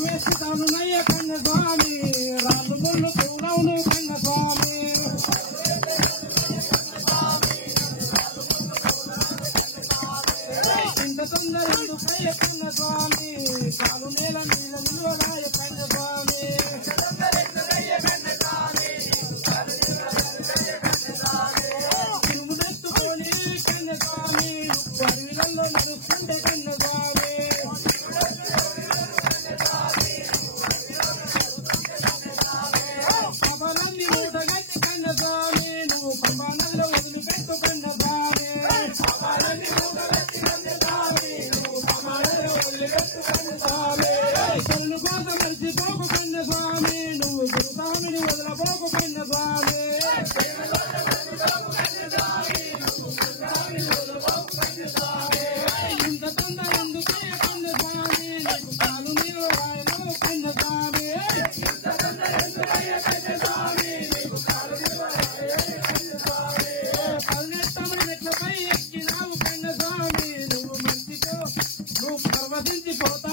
వేస్తానున్నయ్య కన్న స్వామి రాళ్ళు ముళ్ళు పూలవును కన్న స్వామి ఇంత తొందర ఎందుకయ్య కన్న స్వామి కాలు నేల మీద నిలువరాయ కన్న స్వామి తిరుగునెత్తుకొని కన్న స్వామి అడవిలలో నడుస్తుంటే కన్న స్వామి కబలన్నీ మూటగట్టి కన్న స్వామి నువ్వు కంబానంలో వదిలిపెట్టు కన్న స్వామి కళ్ళు కోసం మరిచిపోకు కన్న స్వామి నువ్వు గురుస్వామిని వదలపోకు కన్న స్వామి ఇంత తొందర ఎందుకే కన్న స్వామి నీకు కాలు నీరు రాయను కన్న స్వామి పల్లెత్తమని మెట్లపై ఎక్కినావు కన్న స్వామి నువ్వు మంచితో నువ్వు పర్వతించిపోతావు